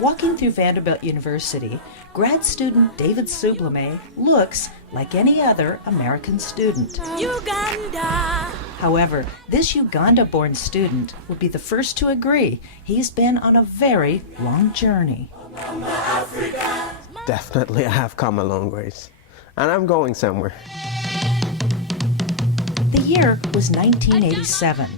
Walking through Vanderbilt University, grad student David Sublime looks like any other American student. Uganda. However, this Uganda-born student will be the first to agree he's been on a very long journey. Definitely, I have come a long ways, and I'm going somewhere. The year was 1987.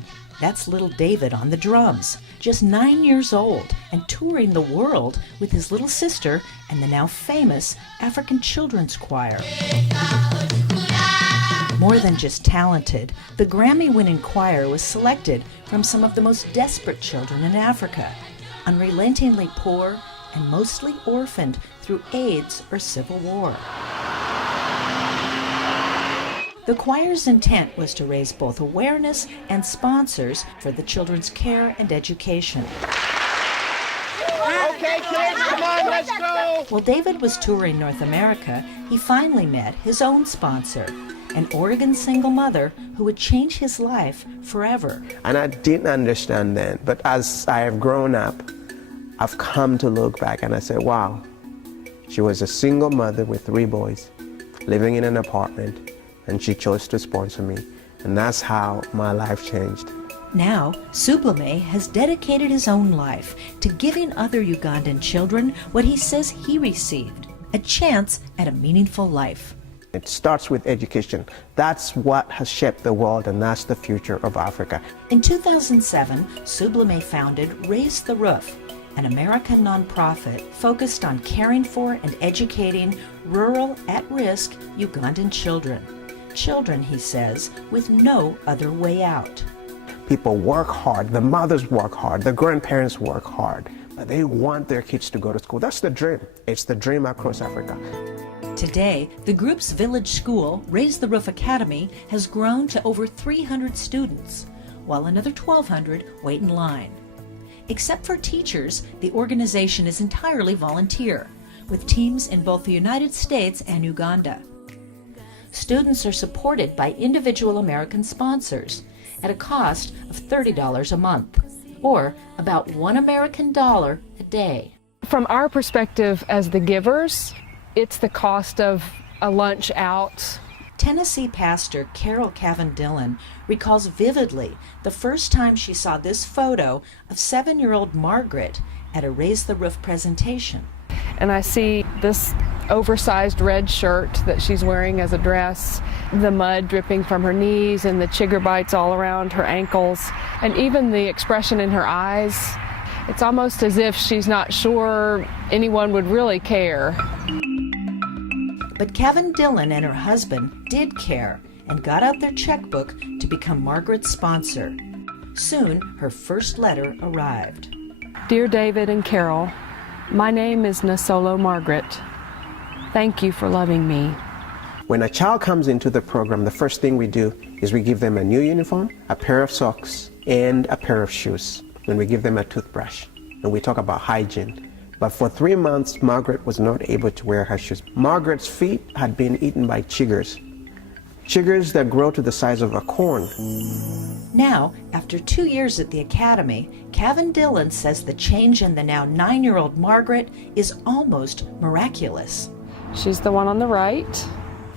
That's little David on the drums, just 9 years old and touring the world with his little sister and the now famous African Children's Choir. More than just talented, the Grammy-winning choir was selected from some of the most desperate children in Africa, unrelentingly poor and mostly orphaned through AIDS or civil war. The choir's intent was to raise both awareness and sponsors for the children's care and education. Okay, kids, come on, let's go! While David was touring North America, he finally met his own sponsor, an Oregon single mother who would change his life forever. And I didn't understand then, but as I have grown up, I've come to look back and I said, wow, she was a single mother with 3 boys, living in an apartment, and she chose to sponsor me. And that's how my life changed. Now, Sublime has dedicated his own life to giving other Ugandan children what he says he received, a chance at a meaningful life. It starts with education. That's what has shaped the world, and that's the future of Africa. In 2007, Sublime founded Raise the Roof, an American nonprofit focused on caring for and educating rural, at-risk Ugandan children. Children, he says, with no other way out. People work hard, the mothers work hard, the grandparents work hard. They want their kids to go to school. That's the dream. It's the dream across Africa. Today, the group's village school, Raise the Roof Academy, has grown to over 300 students, while another 1,200 wait in line. Except for teachers, the organization is entirely volunteer, with teams in both the United States and Uganda. Students are supported by individual American sponsors at a cost of $30 a month, or about $1 American a day. From our perspective as the givers, it's the cost of a lunch out. Tennessee pastor Carol Cavan Dillon recalls vividly the first time she saw this photo of 7-year-old Margaret at a Raise the Roof presentation. And I see this oversized red shirt that she's wearing as a dress, the mud dripping from her knees and the chigger bites all around her ankles, and even the expression in her eyes. It's almost as if she's not sure anyone would really care. But Cavan Dillon and her husband did care and got out their checkbook to become Margaret's sponsor. Soon, her first letter arrived. Dear David and Carol, my name is Nasolo Margaret. Thank you for loving me. When a child comes into the program, the first thing we do is we give them a new uniform, a pair of socks, and a pair of shoes. And we give them a toothbrush. And we talk about hygiene. But for 3 months, Margaret was not able to wear her shoes. Margaret's feet had been eaten by chiggers. Chiggers that grow to the size of a corn. Now, after 2 years at the academy, Cavan Dillon says the change in the now 9-year-old Margaret is almost miraculous. She's the one on the right.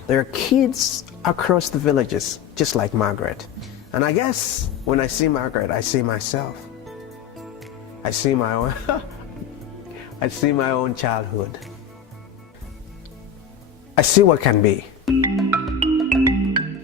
There are kids across the villages, just like Margaret. And I guess when I see Margaret, I see myself. I see my own, I see my own childhood. I see what can be.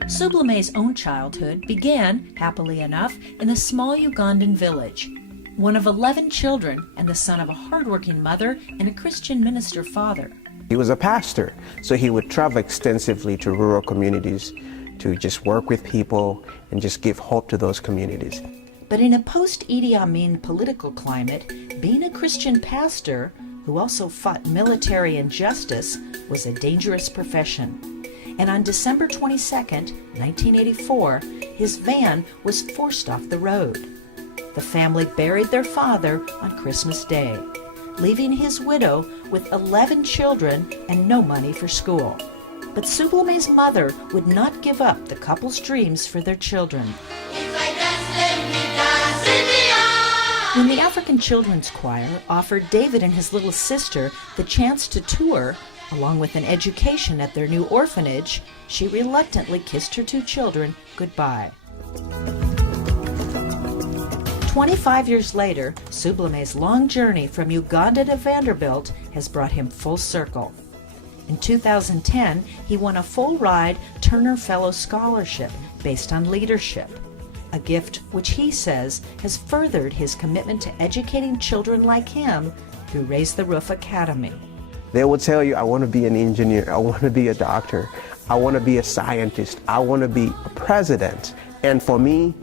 Sublime's own childhood began, happily enough, in a small Ugandan village. One of 11 children and the son of a hardworking mother and a Christian minister father. He was a pastor, so he would travel extensively to rural communities to just work with people and just give hope to those communities. But in a post-Idi Amin political climate, being a Christian pastor, who also fought military injustice, was a dangerous profession. And on December 22, 1984, his van was forced off the road. The family buried their father on Christmas Day, leaving his widow with 11 children and no money for school. But Sublime's mother would not give up the couple's dreams for their children. If I When the African Children's Choir offered David and his little sister the chance to tour, along with an education at their new orphanage, she reluctantly kissed her two children goodbye. 25 years later, Sublime's long journey from Uganda to Vanderbilt has brought him full circle. In 2010, he won a full-ride Turner Fellow Scholarship based on leadership, a gift which he says has furthered his commitment to educating children like him through Raise the Roof Academy. They will tell you, I want to be an engineer, I want to be a doctor, I want to be a scientist, I want to be a president. And for me,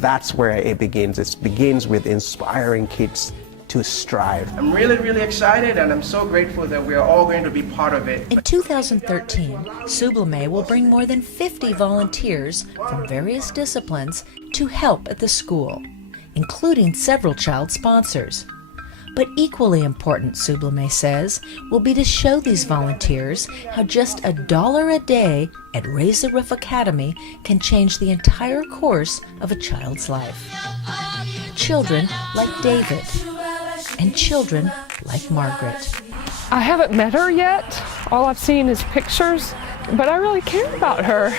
that's where it begins. It begins with inspiring kids to strive. I'm really excited, and I'm so grateful that we're all going to be part of it. In 2013, Sublime will bring more than 50 volunteers from various disciplines to help at the school, including several child sponsors. But equally important, Sublime says, will be to show these volunteers how just $1 a day at Raise the Roof Academy can change the entire course of a child's life. Children like David, and children like Margaret. I haven't met her yet. All I've seen is pictures, but I really care about her.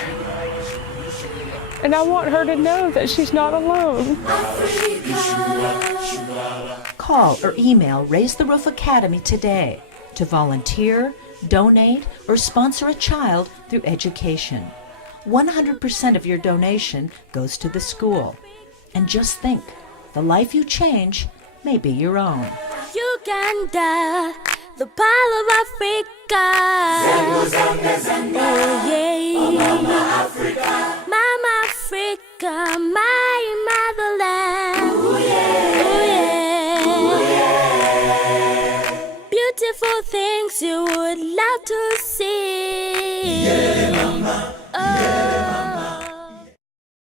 And I want her to know that she's not alone. Call or email Raise the Roof Academy today to volunteer, donate, or sponsor a child through education. 100% of your donation goes to the school. And just think, the life you change may be your own. Uganda, the Pearl of Africa. Oh, yeah. Mama Africa, my motherland. Ooh, yeah. Ooh, yeah. Beautiful things you would love to see. Yeah.